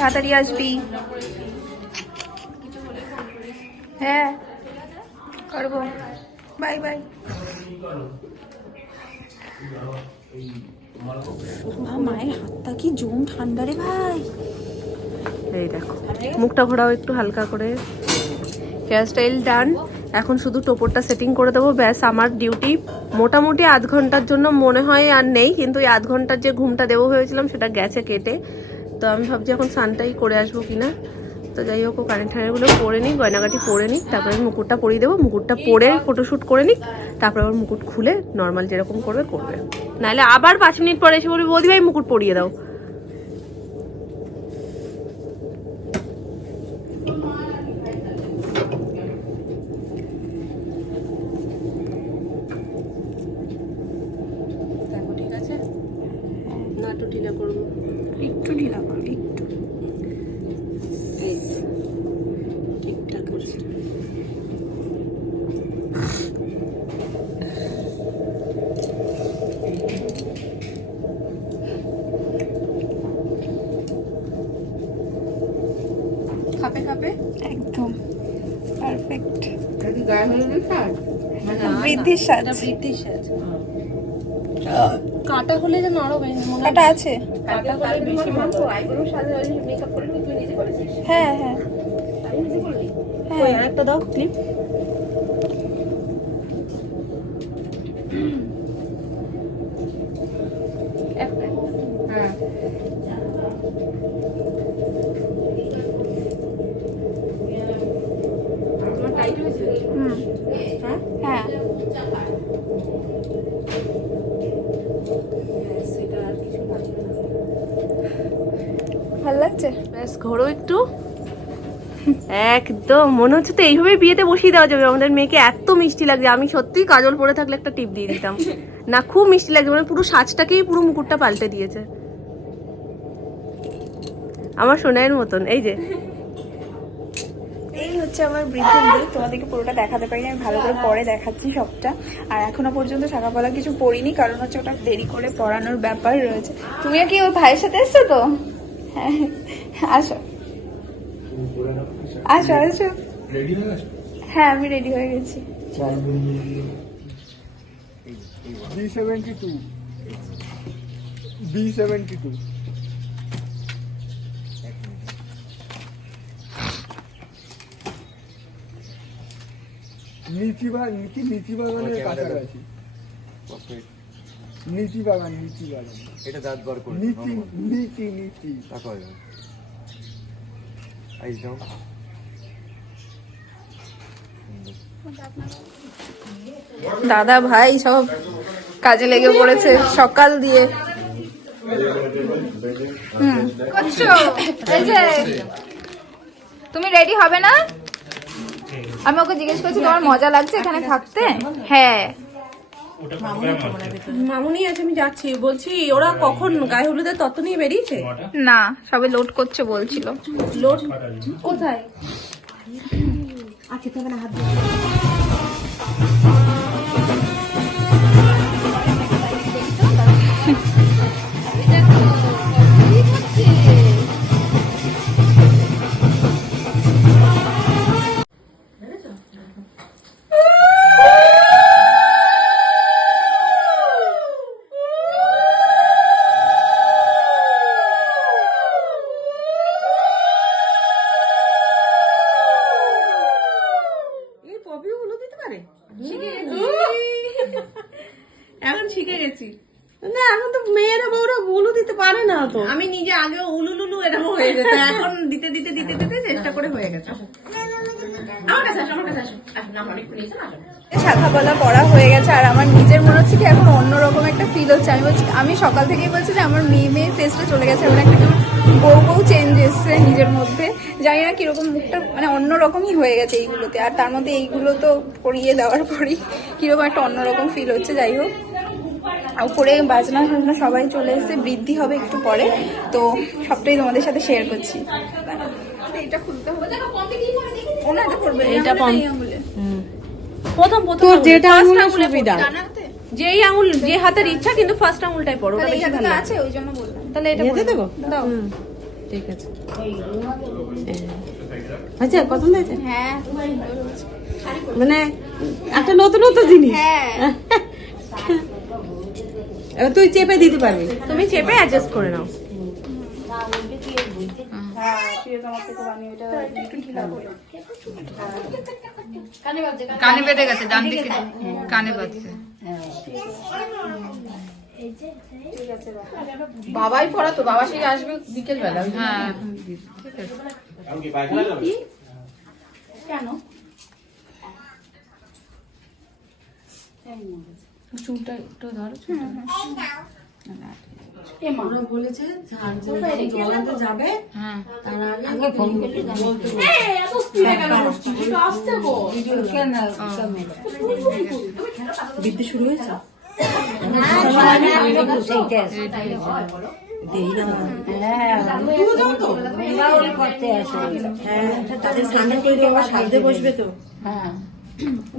তাড়াতাড়ি আসবি। হ্যাঁ করব। Bye bye. মায়ের হাতটা কি জম ঠান্ডা রে ভাই। এই দেখো মুখটা ঘোরাও একটু হালকা করে। ডান এখন শুধু টোপরটা সেটিং করে দেবো। ব্যাস আমার ডিউটি মোটামুটি আধ ঘণ্টার জন্য মনে হয় আর নেই কিন্তু এই আধ ঘণ্টার যে ঘুমটা দেবো ভেবেছিলাম সেটা গেছে কেটে। তো আমি ভাবছি এখন সানটাই করে আসব কিনা। তো যাই হোক, ও কারেন্ট ঠারেগুলো পরে নিই গয়নাগাটি পরে নিই তারপরে আমি মুকুটটা পরিয়ে দেবো, মুকুটটা পরে ফটোশ্যুট করে নিই তারপরে আবার মুকুট খুলে নর্মাল যেরকম করবে করবে। নাহলে আবার পাঁচ মিনিট পরে এসে বলবি, বৌদি ভাই, মুকুট পরিয়ে দাও। ঠিক আছে? না ঢিলা করব। একটু ঢিলা করো একটু খাপে খাপে? একদম। পারফেক্ট। গায়ে হলুদের বৃদ্ধির সাজ বৃদ্ধির সাজ কাটা হলে যে নরম কাটা আছে। হ্যাঁ হ্যাঁ। হ্যাঁ। ওই আরেকটা দাও ক্লিপ হ্যাঁ। হয়েছে। হুম। হ্যাঁ হ্যাঁ সেটা আর কিছু লাগবে না ভালো লাগছে ব্যাস ঘোরো একটু। একদম মনে হচ্ছে তো এইভাবে বিয়েতে বসিয়ে দেওয়া যাবে। আমাদের মেয়েকে এত মিষ্টি লাগছে। আমি সত্যি কাজল পরে থাকলে একটা টিপ দিয়ে দিতাম। না খুব মিষ্টি লাগছে। মানে পুরো সাজটাকেই পুরো মুকুটটা পাল্টে দিয়েছে। আমার সোনাইয়ের মতন এই যে। এই হচ্ছে আমার বৃদ্ধির লুক তোমাদেরকে পুরোটা দেখাতে পারি আমি ভালো করে পরে দেখাচ্ছি সবটা। আর এখনও পর্যন্ত সকালবেলা কিছু পড়িনি কারণ হচ্ছে ওটা দেরি করে পড়ানোর ব্যাপার রয়েছে। তুমিও কি ওই ভাইয়ের সাথে এসছো তো? হ্যাঁ। আসো। আসো আসো। রেডি হয়ে হ্যাঁ আমি রেডি হয়ে গেছি। B seventy two B seventy two নিচি বাগান কি নিচি বাগানের কাছাকাছি। বাগান বাগান এটা দাঁত বার করে নিচি নিচি নিচি আইস দাও দাদা ভাই সব কাজে লেগে পড়েছে সকাল দিয়ে। তুমি রেডি হবে না? আমি ওকে জিজ্ঞেস করছি, তোমার মজা লাগছে এখানে থাকতে? হ্যাঁ। মামুনি আছে আমি যাচ্ছি। বলছি ওরা কখন গায়ে হলুদের তত নিয়ে বেরিয়েছে? না সবে লোড করছে বলছিল। লোড? কোথায়? এই হচ্ছে আমি বলছি আমি সকাল থেকেই বলছি যে আমার মেয়ে মেয়ে ফেসটা চলে গেছে। এবার একটা কেমন বউ বউ চেঞ্জ এসছে নিজের মধ্যে। জানি না কীরকম মুখটা মানে অন্যরকমই হয়ে গেছে এইগুলোতে। আর তার মধ্যে এইগুলো তো পরিয়ে দেওয়ার পরই কীরকম একটা অন্যরকম ফিল হচ্ছে যাই হোক। আর উপরে বাজনা ফাজনা সবাই চলে এসেছে বৃদ্ধি হবে একটু পরে। তো সবটাই তোমাদের সাথে শেয়ার করছি। এটা খুলতে হবে। ওনাটা করবে আঙুলে। প্রথম প্রথম যেটা আঙুলে সুবিধা। যেই আঙুল যে হাতের ইচ্ছা কিন্তু ফার্স্ট আঙুলটাই পড়ো তাহলে এই হাতে। আছে ওই জন্য বললাম। তাহলে এটা পড়ো। দেবো? দাও। হুম। ঠিক আছে। আচ্ছা পছন্দ হয়েছে হ্যাঁ। মানে একটা নতুন নতুন জিনিস? হ্যাঁ। তুই চেপে দিতে পারবি। তুমি চেপে অ্যাডজাস্ট করে নাও। কানে বেঁধে গেছে ডান দিকে। কানে বাজছে। বাবাই পড়াতো বাবা সেই আসবে বিকেল বেলা হ্যাঁ কেন? চুলটা একটু ধরো বলেছে ঝাড় যে জল আনতে যাবে হ্যাঁ। তার আগে ফোন করে বিদ্যুৎ শুরু হয়েছে সাজতে বসবে তো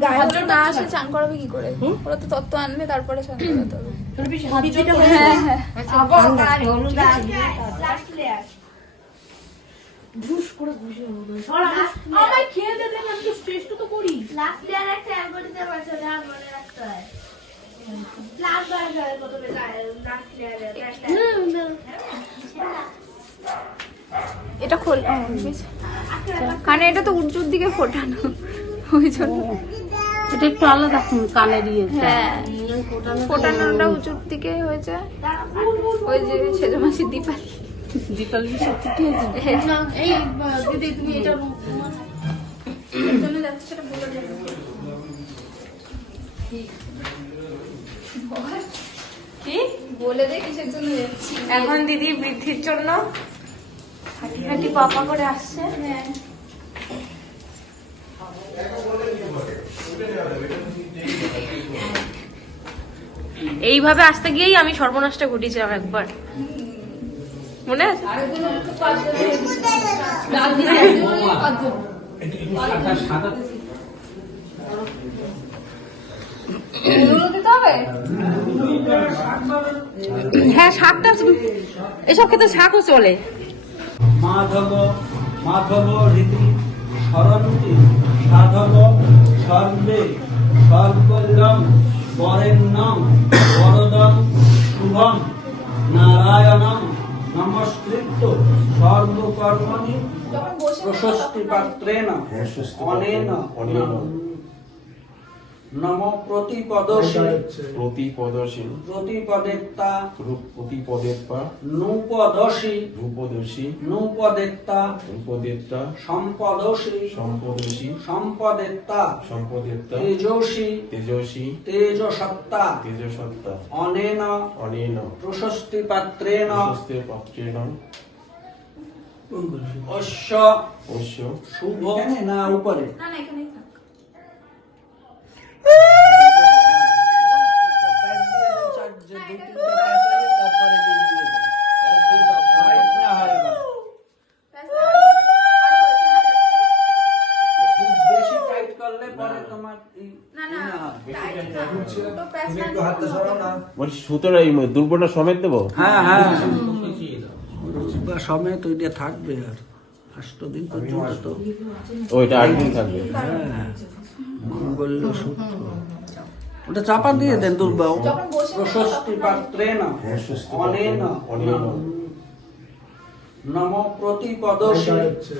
গায়ে না আসে চান করাবে কি করে ওরা তো তত্ত্ব আনবে তারপরে চান করাতে হবে বিদ্যুৎটা হ্যাঁ হ্যাঁ লাস্ট ইয়ার একটা অ্যালগোরিদম আছে যা মনে রাখতে হয়। লাস্ট বার কত টাকা লাস্ট ইয়ারে একটা এটা খোল। কানে এটা তো উঁচুর দিকে ফোটানো। ওই জন্য। এটা একটু আলাদা কানে দিয়ে হ্যাঁ। ফোটানোটা উঁচুর দিকে হয়েছে। ওই যে সেজো মাসির দীপালি। দীপালি সত্যি কি হয়েছে এই দিদি তুমি এটা এখন দিদি বৃদ্ধির জন্য হাঁটি হাঁটি পাপা করে আসছে। হ্যাঁ এইভাবে আসতে গিয়েই আমি সর্বনাশটা ঘটিয়েছিলাম একবার। মনে আছে? হ্যাঁ শাকটা এসব শাকও চলে। মাধব মাধব রীতি সরন্তি সাধব, সর্বে সর্বল্লম বরেণ্যম বরদম শুভম নারায়ণম নমস্কৃত সর্বকর্মণি প্রশস্তি পাত্রেণ অনেন। নম প্রতিপদশী। প্রতিপদশীল প্রতিপদেত্তা। প্রতিপদেত্তা। নূপদশী। রূপদর্শী নূপদেত্তা। রূপদেত্তা সম্পদশী। সম্পদর্শী সম্পদেত্তা। সম্পদেত্তা। তেজস্বী তেজস্বী তেজসত্তা। তেজসত্তা। অনেন। অনেন। প্রশস্তি পাত্রেণ প্রশস্তে পাত্রেণ শুভ। না উপরে? না না এখানেই থাক খুব বেশি টাইট করলে পরে তোমার এই- না না দুটো প্যাচ না এই দুর্বলটা সমেত দেবো? হ্যাঁ হ্যাঁ। সমেত ওইটা থাকবে আর। আষ্ট দিন পর্যন্ত তো। ওইটা আট দিন থাকবে। হ্যাঁ। মঙ্গল্য সূত্র ওটা চাপা দিয়ে দেন দুর্বাও প্রশস্তি পাত্রে না। অনেন অনেন নম প্রতিপদশী।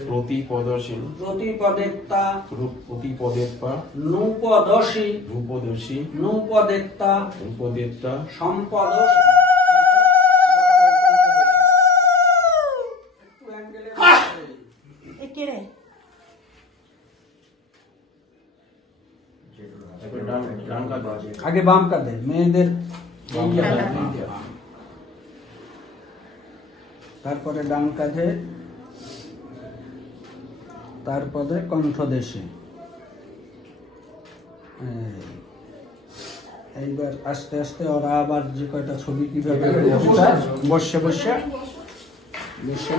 প্রতিপদশীল প্রতিপদেত্তা। প্রতিপদেত্তা। নূপদশী। রূপদর্শী নূপদেত্তা। রূপদেত্তা সম্পদশী। আগে বাম কাঁধে মেয়েদের তারপরে ডান কাঁধে তারপরে কণ্ঠদেশে। এই। এইবার আস্তে আস্তে ওরা আবার যে কয়টা ছবি কীভাবে বসে বসে বসে।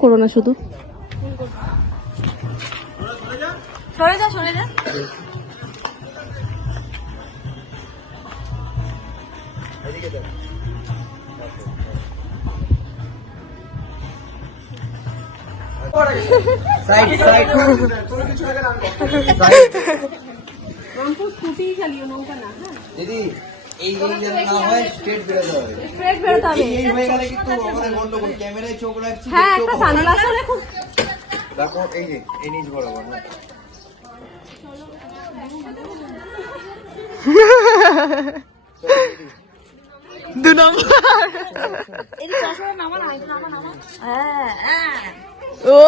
করো না শুধু। সরে যা সরে যা। সাইড সাইড স্কুটি নৌকা না হ্যাঁ। দিদি। এই এই যেন না হয় স্ট্রেট বেরোতে হবে। স্ট্রেট বেরোতে হবে। এই হয়ে গেলে কিন্তু আমাদের গন্ডগোল। ক্যামেরায় চোখ রাখছি হ্যাঁ একটা হবে। সানগ্লাস দেখো। দেখো এই যে এই নিচ বরাবর হ্যাঁ। দু নম্বর। ও।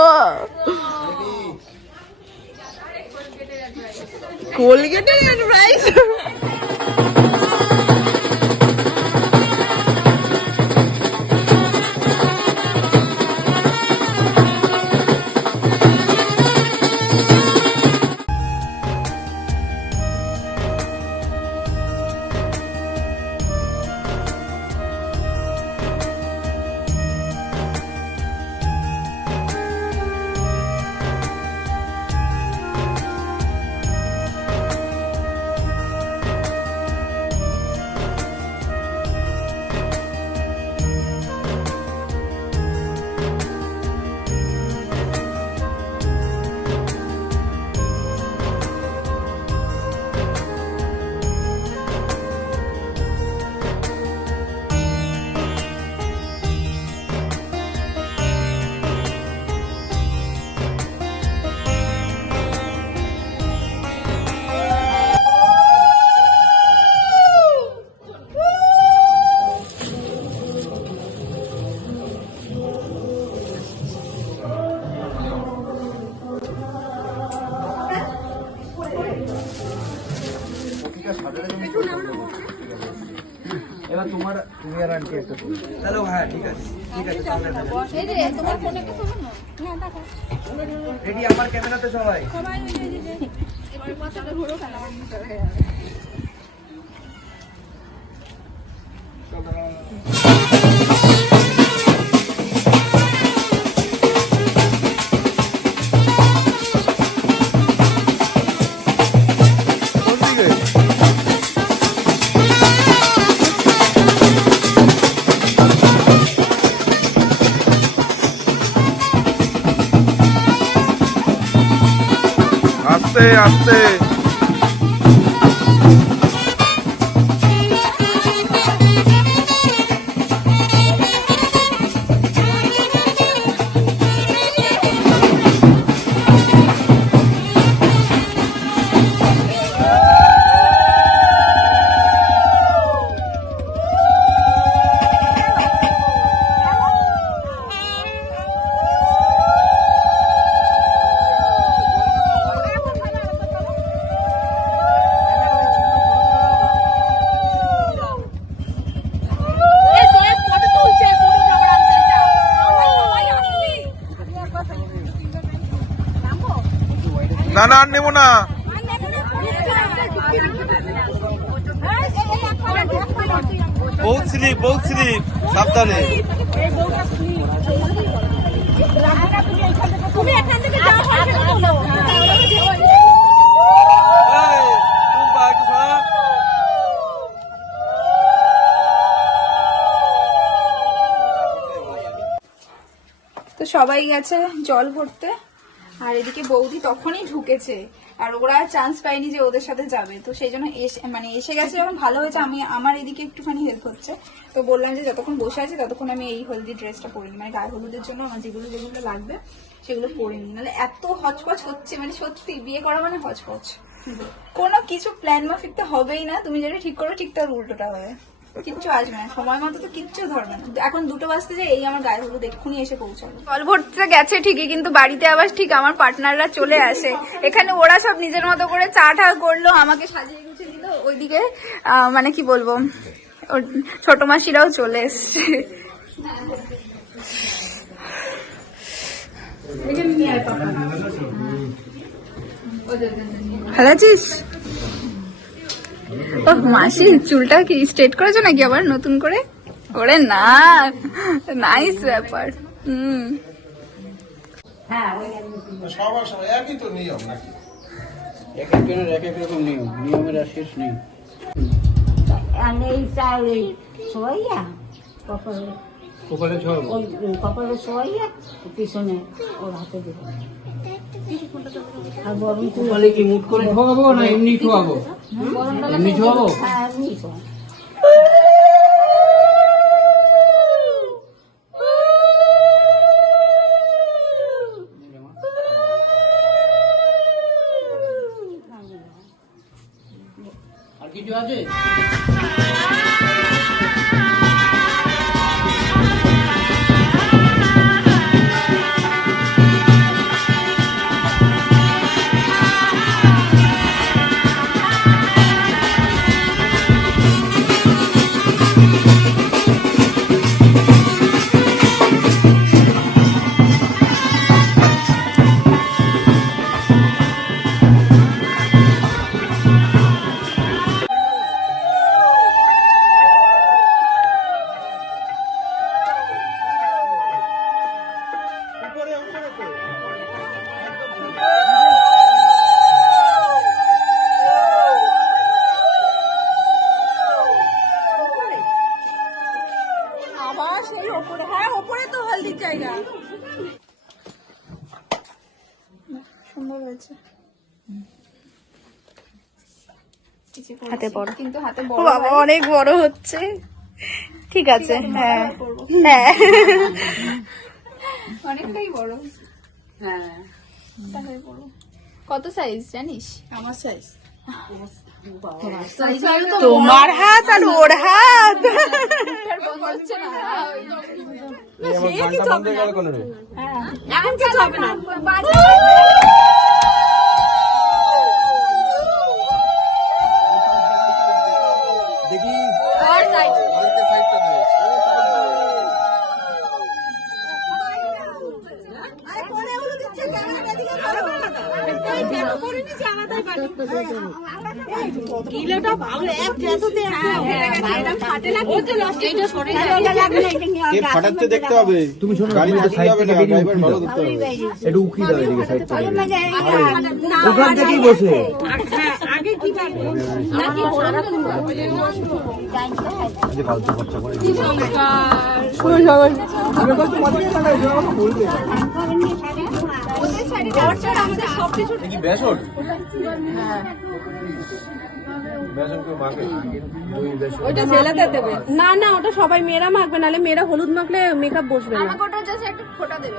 কোলগেটের অ্যাডভাইস এবার তোমার তুমি আর আন্টি একটা হ্যালো হ্যাঁ ঠিক আছে ঠিক আছে তোমার ফোনে একটা দেখো। রেডি আমার ক্যামেরাতে সবাই। এবার আস্তে আস্তে। সবাই গেছে জল ভরতে। আর এদিকে বৌদি তখনই ঢুকেছে। আর ওরা চান্স পায়নি যে ওদের সাথে যাবে। তো সেই জন্য এসে মানে এসে গেছে যখন ভালো হয়েছে, আমি, আমার এদিকে একটুখানি হেল্প হচ্ছে। তো বললাম যে যতক্ষণ বসে আছি, ততক্ষণ আমি এই হলদি ড্রেসটা পরে নিই। মানে গায়ে হলুদের জন্য আমার যেগুলো যেগুলো লাগবে, সেগুলো পরে নিই। এত হচপচ হচ্ছে মানে সত্যি বিয়ে করা মানে হচপচ। কোনো কিছু প্ল্যান মাফিক তো হবেই না। তুমি যেটা ঠিক করো, ঠিক তার উল্টোটা হবে কিচ্ছু আসবে না সময় মতো তো কিচ্ছু ধরবে না। এখন দুটো বাজতে যে এই আমার গায়ে হলুদ এক্ষুনি এসে পৌঁছাবে জল ভরতে গেছে ঠিকই কিন্তু বাড়িতে আবার ঠিক আমার পার্টনাররা চলে আসে। এখানে ওরা সব নিজের মতো করে চা টা করল আমাকে সাজিয়ে গুছিয়ে দিল। ওইদিকে মানে কি বলব ওর ছোট মাসিরাও চলে এসছে। ভালো আছিস? ও মাসি চুলটা কি স্ট্রেট করেছ নাকি আবার নতুন করে? করে না নাইস ব্যাপার। হুম। এক একজনের এক এক রকম নিয়ম নিয়মের আর শেষ নেই। এই চাল কপালে কপালে পিছনে ওর হাতে দেবো। আর বরং তুই কি মুট করে ঠোয়াবো না এমনি ঠোয়াবো? এমনি ঠোয়াবো? আর কিছু আছে? হাতে বড়। কিন্তু হাতে বড় বাবা অনেক বড় হচ্ছে। ঠিক আছে হ্যাঁ। হ্যাঁ। অনেকটাই বড় হ্যাঁ। কত সাইজ জানিস? আমার সাইজ তোমার হাত আর ওর হাত। হচ্ছে না। এখন কিছু হবে না? কে ফাটাচ্ছে দেখতে হবে? তুমি শোনো গাড়ি সাইড থেকে বেরিয়ে উঠতে হবে। একটু উকি দাও এদিকে সাইড থেকে। ওখান থেকেই বসে। না না ওটা সবাই মেয়েরা মাখবে নাহলে মেয়েরা হলুদ মাখলে মেকআপ বসবে না। আমাকে ওটা জাস্ট একটা ফোঁটা দেবে।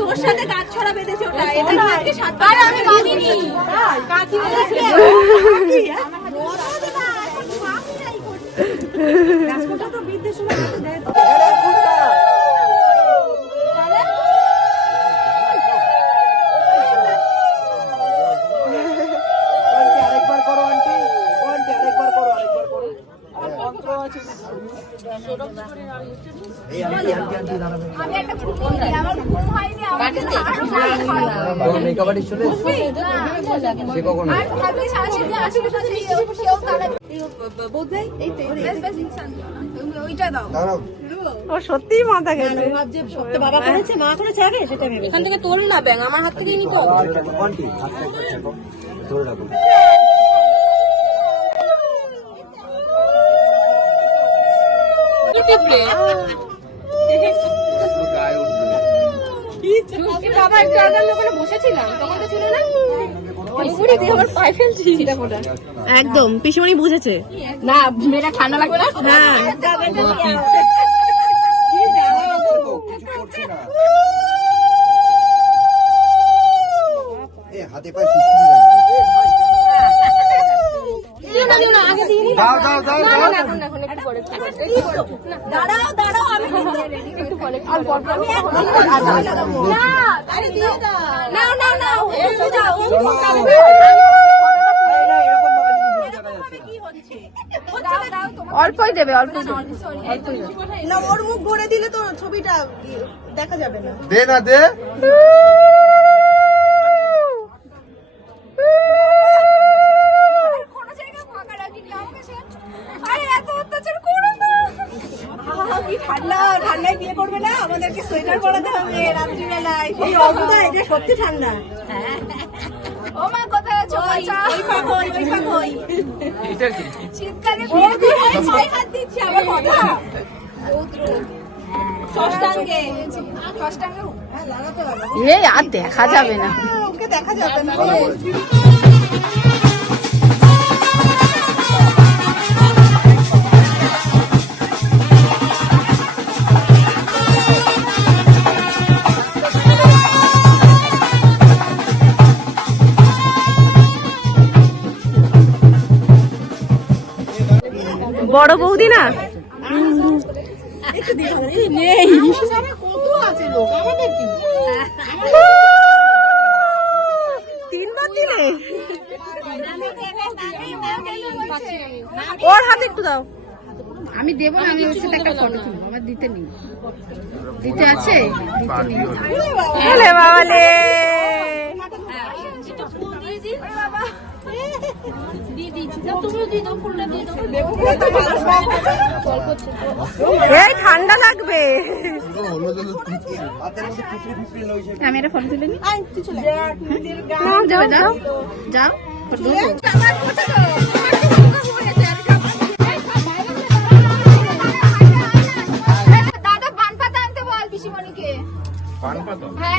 তোর সাথে গাছ ছড়া বেঁধেছে ওটা এটা আজকে সাতবার আমি মানিনি। কাকি করো আন্টি আন্টি আরেকবার করো আরেকবার করো আরে মন্ত্র আছে এই আন্টি আন্টি আন্টি দাঁড়াবে আমি একটা ঘুম দিই, আমার ঘুম হয়নি আমাকে না আরও ভালো তোমার মেকআপ আর্টিস্ট চলে এসেছে? সে কখন আর ভাবি সারাদিন আশেপাশে কেউ কেউ তারা বেশ, বেশ, ইনসান। ওই- ওইটা দাও দাঁড়াও ও সত্যিই মাথা গেছে বাবা করেছে মা করেছে আগে সেটা ভেবে এখান থেকে তোল না ব্যাং আমার হাত থেকে নি কর আন্টি হাতটা একবার চেপো ধরে রাখুন। বাবা একটু আগে আমি ওখানে বসেছিলাম। তখন তো ছিল না? পিসিমণি দিয়ে আমার পায়ে ফেলছি একদম পিসিমণি বুঝেছে। না মেয়েটা ঠান্ডা লাগবে না? হ্যাঁ এ হাতে পায়ে সুস্থি লাগবে নাও নাও নাও অল্পই দেবে অল্পই না ওর মুখ ঘুরে দিলে তো ছবিটা দেখা যাবে না। দে না দে। সত্যি ও মা কোথায় আছো? বাঁচা ওই পাগল ওই পাগল। শীতকালে ছয় হাত দিচ্ছি আমার কথা। ষষ্ঠাঙ্গে ষষ্ঠাঙ্গে হ্যাঁ লাগাতে হবে এ আর দেখা যাবে না। ওকে দেখা যাবে না বড় বৌদি না? ওর হাতে একটু দাও। আমি দেবো না আমি ওর সাথে একটা ফটো তুলবো আমার দিতে নেই। দিতে আছে? বাবালে। এই ঠান্ডা লাগবে। আমি এটা ফটো তুলে নিই নাও, যাও যাও। যাও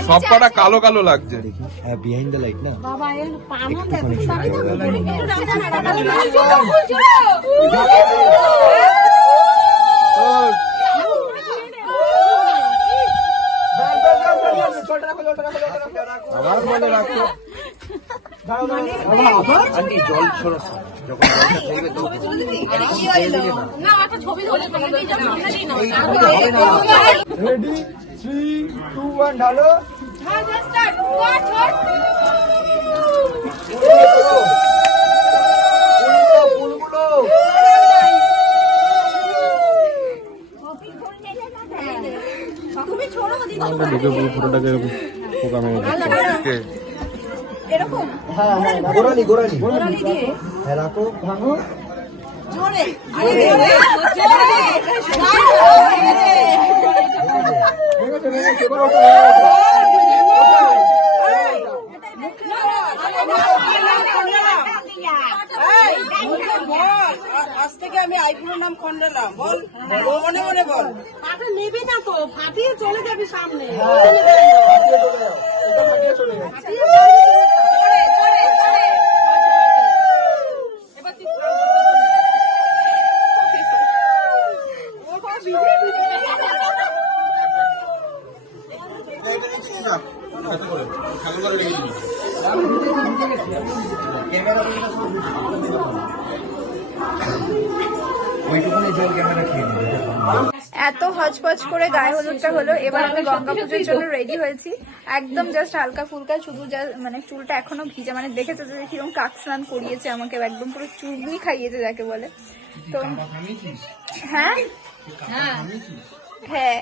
সব কটা কালো কালো লাগছে। বিহাইন্ড দ্য লাইট না? আমার মনে জল যখন রেডি থ্রি টু ওয়ান ঢালো ফুলগুলো হ্যাঁ হ্যাঁ গোড়ালি গোড়ালি গোড়ালি দিয়ে হ্যাঁ ওঠো, এবার ওঠো। আজ থেকে আমি আইপুরের নাম খন্ডালা বল মনে মনে বল ফাটা নিবি না তো ফাটিয়ে চলে যাবি সামনে ক্যামেরা এত হজপজ করে গায়ে হলুদটা হলো এবার আমি গঙ্গা পুজোর জন্য রেডি হয়েছি। একদম জাস্ট হালকা ফুলকা শুধু যা মানে চুলটা এখনও ভিজে মানে দেখেছে যে কীরকম কাক স্নান করিয়েছে আমাকে একদম পুরো চুলগুলি খাইয়েছে যাকে বলে। তো হ্যাঁ? হ্যাঁ।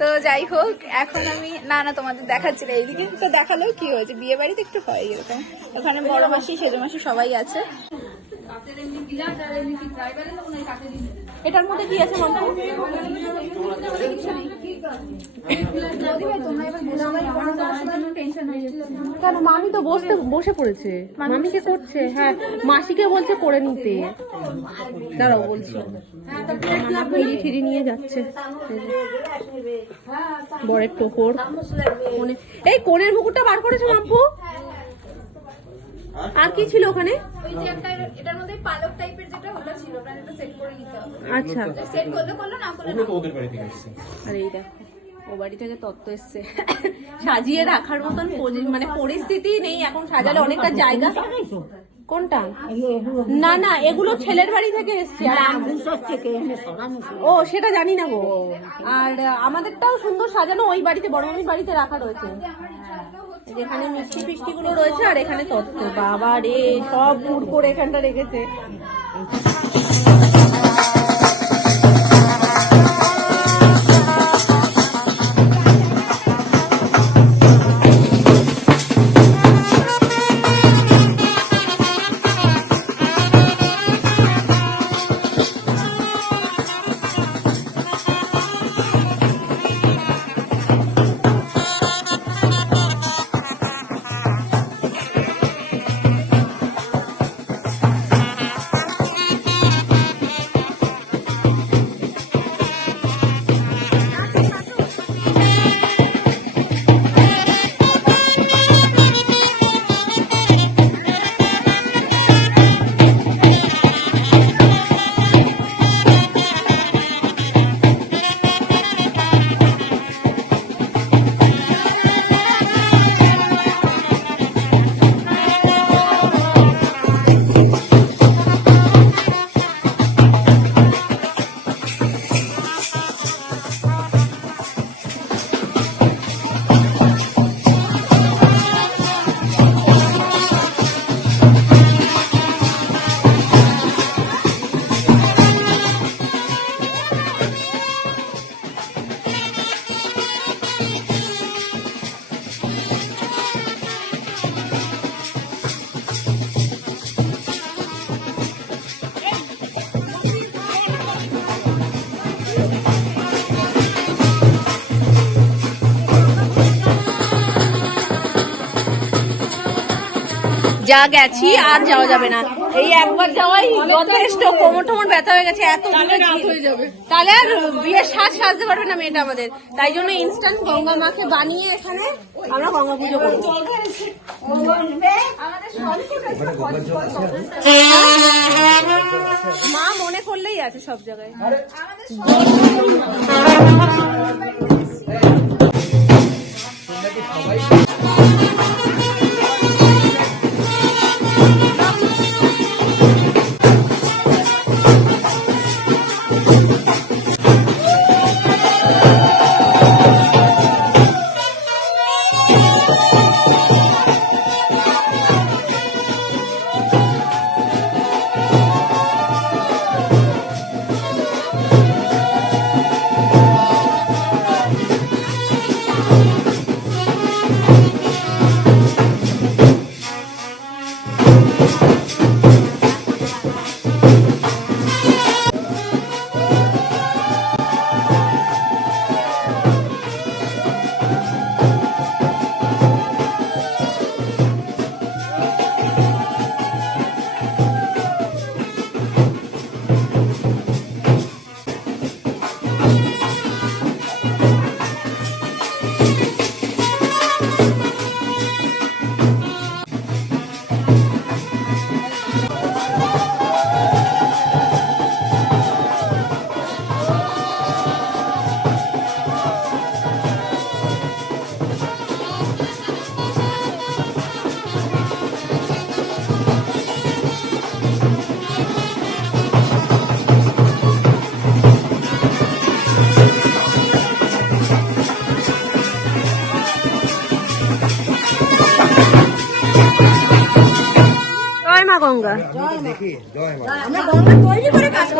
তো যাই হোক, এখন আমি না না তোমাদের দেখাচ্ছি না এইদিকে, তো দেখালেও কি হয়েছে? বিয়ে বাড়িতে একটু হয় এরকম ওখানে বড় মাসি, সেজো মাসি সবাই আছে। এটার মধ্যে কি আছে মনে কেন, মামি তো বসতে, বসে পড়েছে। মামিকে করছে হ্যাঁ। মাসিকে বলছে করে নিতে। দাঁড়াও, বলছি। ফিরি নিয়ে যাচ্ছে। বরের টোপর। এই কোণের মুকুটটা বার করেছ, মাম্পু? আর? কি ছিল ওখানে? ওই যে একটা এটার মধ্যে পালক টাইপের যেটা হলো ছিল ওটা একটা সেট করে নিতে হবে। আচ্ছা। সেট করলে করল না করলে না আরে এই দেখো ও বাড়ি থেকে তত্ত্ব এসছে। সাজিয়ে রাখার মতন মানে পরিস্থিতি নেই এখন সাজালে অনেকটা জায়গা। কোনটা? না না এগুলো ছেলের বাড়ি থেকে এসছে। ও সেটা জানি না গো। আর আমাদেরটাও সুন্দর সাজানো ওই বাড়িতে বড় মামির বাড়িতে রাখা রয়েছে। যেখানে মিষ্টি ফিষ্টি গুলো রয়েছে আর এখানে তত্ত্ব। বাবা রে, সব পুর করে এখানটা রেখেছে। যা গেছি আর যাওয়া যাবে না। এই একবার যাওয়াই যথেষ্ট। কোমর টোমর ব্যথা হয়ে গেছে এত তাহলে আর বিয়ের সাজ সাজতে পারবে না মেয়েটা আমাদের। তাই জন্য ইনস্ট্যান্ট গঙ্গা মাকে বানিয়ে এখানে আমরা গঙ্গা পুজো করব। মা মনে করলেই আছে সব জায়গায়।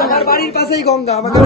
আমার বাড়ির পাশেই গঙ্গা আমাকে